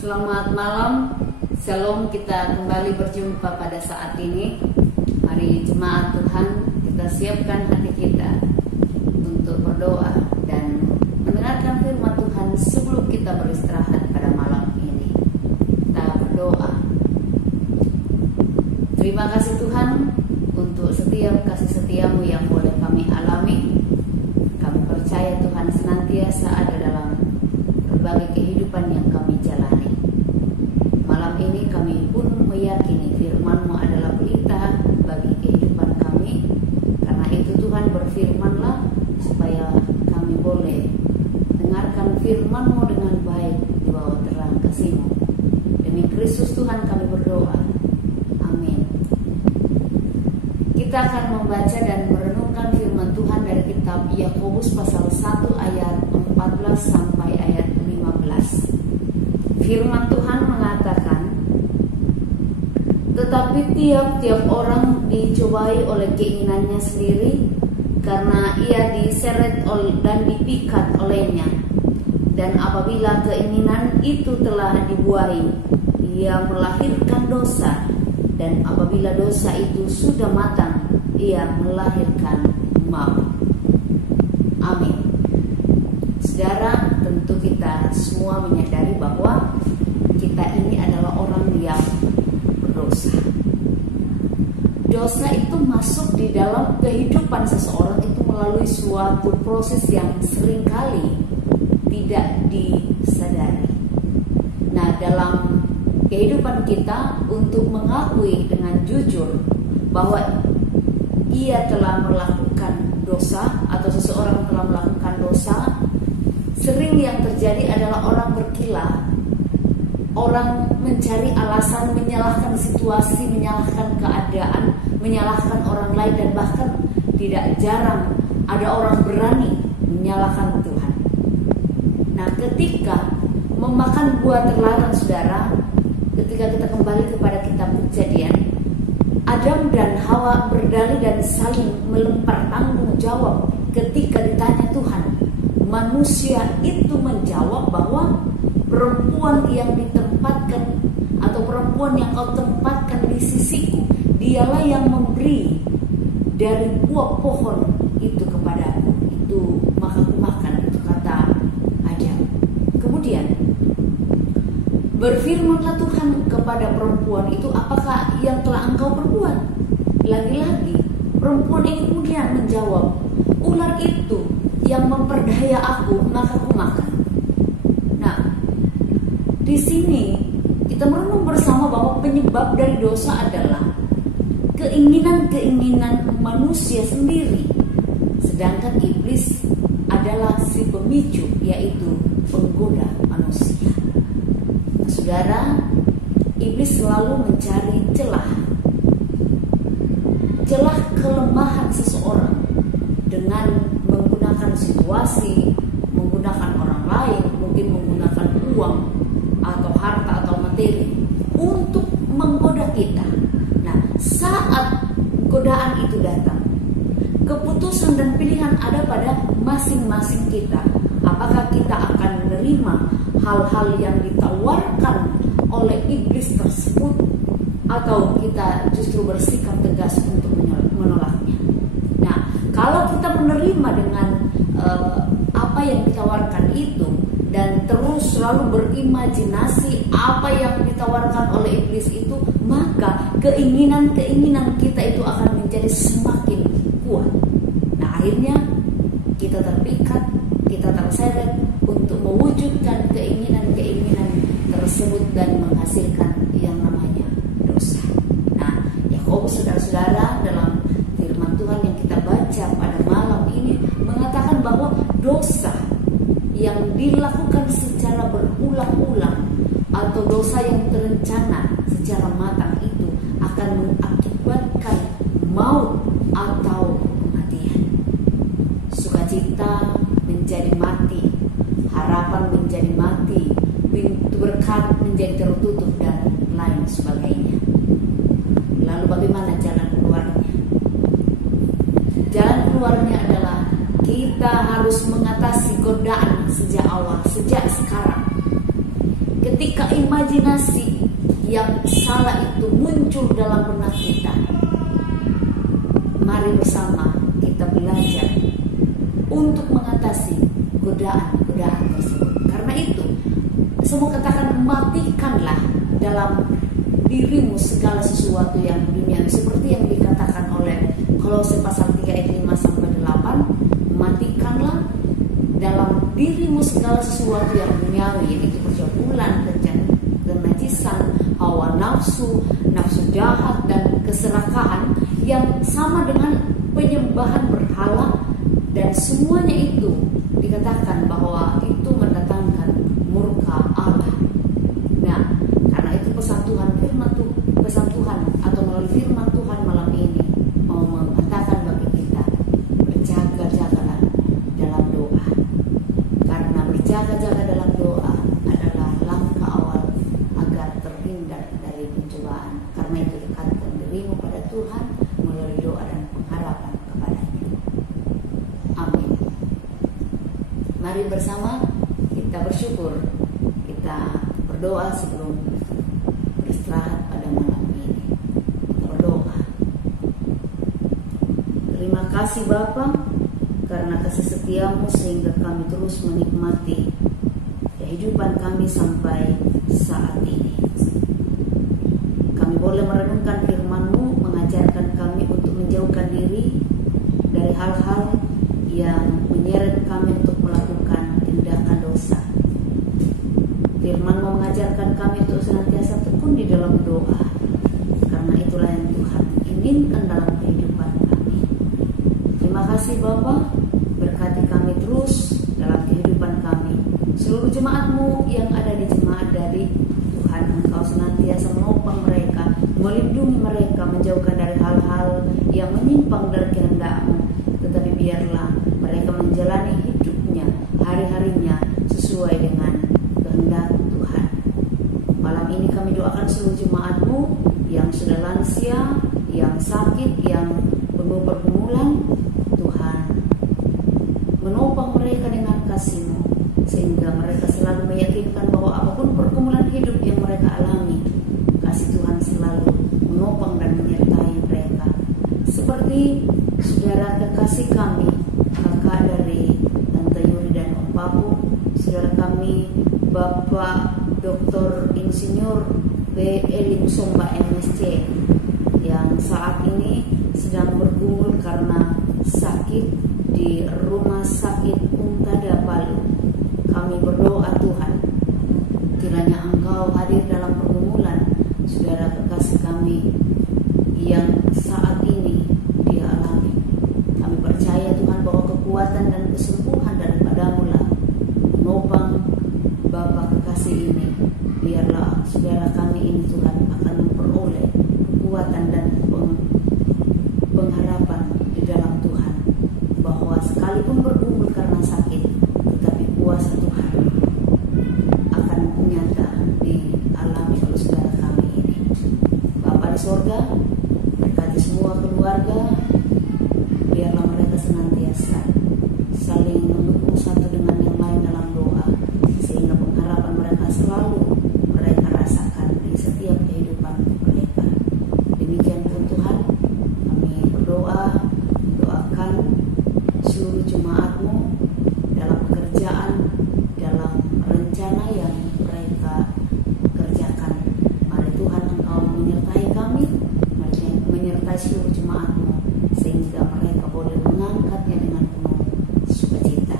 Selamat malam, Shalom. Kita kembali berjumpa pada saat ini. Mari jemaat Tuhan, kita siapkan hati kita untuk berdoa dan mendengarkan firman Tuhan sebelum kita beristirahat pada malam ini. Kita berdoa. Terima kasih Tuhan untuk setiap kasih setiamu yang boleh kami alami. Kami percaya Tuhan senantiasa ada dalam berbagai kehidupan yang kami jalani. Malam ini kami pun meyakini firman-Mu adalah pelita bagi kehidupan kami. Karena itu Tuhan, berfirman-Lah supaya kami boleh dengarkan firman-Mu dengan baik di bawah terang kasih-Mu. Demi Kristus Tuhan kami berdoa. Amin. Kita akan membaca dan merenungkan firman Tuhan dari kitab Yakobus pasal 1 ayat 14 sampai ayat 15. Firman Tuhan mengatakan, tetapi tiap-tiap orang dicobai oleh keinginannya sendiri, karena ia diseret dan dipikat olehnya. Dan apabila keinginan itu telah dibuai, ia melahirkan dosa. Dan apabila dosa itu sudah matang, ia melahirkan maut. Amin. Saudara, tentu kita semua menyadari bahwa kita ini adalah orang yang berdosa. Dosa itu masuk di dalam kehidupan seseorang itu melalui suatu proses yang seringkali tidak disadari. Nah, dalam kehidupan kita untuk mengakui dengan jujur bahwa ia telah melakukan dosa atau seseorang telah melakukan dosa, sering yang terjadi adalah orang berkilah. Orang mencari alasan, menyalahkan situasi, menyalahkan keadaan, menyalahkan orang lain, dan bahkan tidak jarang ada orang berani menyalahkan Tuhan. Nah, ketika memakan buah terlarang, saudara, ketika kita kembali kepada kitab Kejadian, Adam dan Hawa berdalih dan saling melempar tanggung jawab ketika ditanya Tuhan. Manusia itu menjawab bahwa perempuan yang ditempatkan atau perempuan yang kau tempatkan di sisiku, dialah yang memberi dari buah pohon itu kepadaku. Itu maka aku makan, itu kata Adam. Kemudian berfirmanlah Tuhan kepada perempuan itu, apakah yang telah engkau perbuat? Lagi-lagi perempuan ini kemudian menjawab, ular itu yang memperdaya aku, maka aku makan. Nah, di sini kita merenung bersama bahwa penyebab dari dosa adalah keinginan-keinginan manusia sendiri. Sedangkan iblis adalah si pemicu, yaitu penggoda manusia. Saudara, iblis selalu mencari celah kelemahan seseorang dengan menggunakan situasi, menggunakan orang lain, mungkin menggunakan uang atau harta atau materi untuk menggoda kita. Nah, saat godaan itu datang, keputusan dan pilihan ada pada masing-masing kita. Apakah kita akan menerima hal-hal yang ditawarkan oleh iblis tersebut, atau kita justru bersikap tegas untuk menolaknya? Nah, kalau kita menerima dengan apa yang ditawarkan itu dan terus selalu berimajinasi apa yang ditawarkan oleh iblis itu, maka keinginan-keinginan kita itu akan menjadi semakin kuat. Nah, akhirnya kita terpikat, kita terseret untuk mewujudkan keinginan-keinginan tersebut dan menghasilkan yang namanya dosa. Nah, Yakobus, saudara-saudara, dalam firman Tuhan yang kita baca pada malam ini mengatakan bahwa dosa yang dilakukan secara berulang-ulang atau dosa yang terencana secara matang itu akan mengakibatkan maut atau kematian. Sukacita menjadi mati, harapan menjadi mati, pintu berkat menjadi tertutup, dan lain sebagainya. Lalu bagaimana jalan keluarnya? Jalan keluarnya adalah kita harus mengatasi godaan sejak awal, sejak sekarang. ketika imajinasi yang salah itu muncul dalam benak kita, mari bersama kita belajar untuk mengatasi godaan-godaan tersebut. Karena itu, semua katakan, matikanlah dalam dirimu segala sesuatu yang duniawi, seperti yang dikatakan oleh Kolose pasal 3 ayat 5 sampai 8. Matikanlah dalam dirimu segala sesuatu yang duniawi, yaitu percabulan, kenajisan, hawa nafsu, nafsu jahat, dan keserakahan yang sama dengan penyembahan berhala, dan semuanya itu dikatakan bahwa itu mendatangkan murka Allah. Nah, karena itu pesan Tuhan atau melalui firman Tuhan malam ini mau mengatakan bagi kita, berjaga-jagalah dalam doa. Karena berjaga-jaga dalam doa adalah langkah awal agar terhindar dari pencobaan. Karena itu dekatkan dirimu pada Tuhan melalui doa dan pengharapan kepadanya. Amin. Mari bersama kita bersyukur, kita berdoa sebelum beristirahat pada malam ini. Kita berdoa. Terima kasih Bapa, karena kasih setiamu sehingga kami terus menikmati kehidupan kami sampai saat ini. Kami boleh merenungkan firman-Mu, mengajarkan kami untuk menjauhkan diri dari hal-hal yang menyeret kami untuk melakukan tindakan dosa. Firman-Mu mengajarkan kami untuk senantiasa tekun di dalam doa, karena itulah yang Tuhan inginkan dalam kehidupan kami. Terima kasih Bapa, berkati kami terus dalam kehidupan kami. Seluruh jemaat-Mu yang ada di jemaat dari Tuhan, Engkau senantiasa menopang mereka, melindungi mereka, menjauhkan dari hal-hal yang menyimpang dari kehendak-Mu. Tetapi biarlah mereka menjalani hidupnya, hari-harinya sesuai dengan kehendak Tuhan. Malam ini kami doakan seluruh jemaat-Mu yang sudah lansia, yang sakit, yang penuh pergumulan. Tuhan, menopang mereka dengan kasih-Mu, sehingga mereka selalu meyakinkan bahwa apapun pergumulan hidup yang mereka alami, kasih Tuhan selalu menopang dan menyertai mereka. Seperti saudara kekasih kami, kakak dari Tante Yuri dan Om Papu, saudara kami Bapak Dr. Insinyur B. Elim Somba MSc, yang saat ini sedang bergumul karena sakit di Rumah Sakit Untada Palu. Kami berdoa Tuhan, kiranya Engkau hadir dalam pergumulan saudara kekasih kami yang saat ini dia alami. Kami percaya Tuhan bahwa kekuatan dan kesembuhan daripada-Mu lah menopang Bapa kekasih ini. Biarlah saudara kami ini Tuhan akan memperoleh kekuatan dan pengharapan di dalam Tuhan, bahwa sekalipun bergumul karena sakit, tetapi kuasa Tuhan akan nyata dialami oleh saudara kami ini. Bapa di sorga, berkati semua keluarga, biarlah mereka senantiasa saling mendukung satu dengan yang lain dalam doa, sehingga pengharapan mereka selalu mereka rasakan di setiap kehidupan mereka. Demikian pun Tuhan, kami berdoa, mendoakan seluruh jemaat-Mu dalam pekerjaan, dalam rencana yang mereka kerjakan. Mari Tuhan Engkau menyertai kami, menyertai seluruh jemaat-Mu, sehingga mereka boleh mengangkatnya dengan penuh sukacita.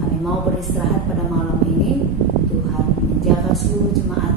Kami mau beristirahat pada malam ini. Tuhan menjaga seluruh jemaat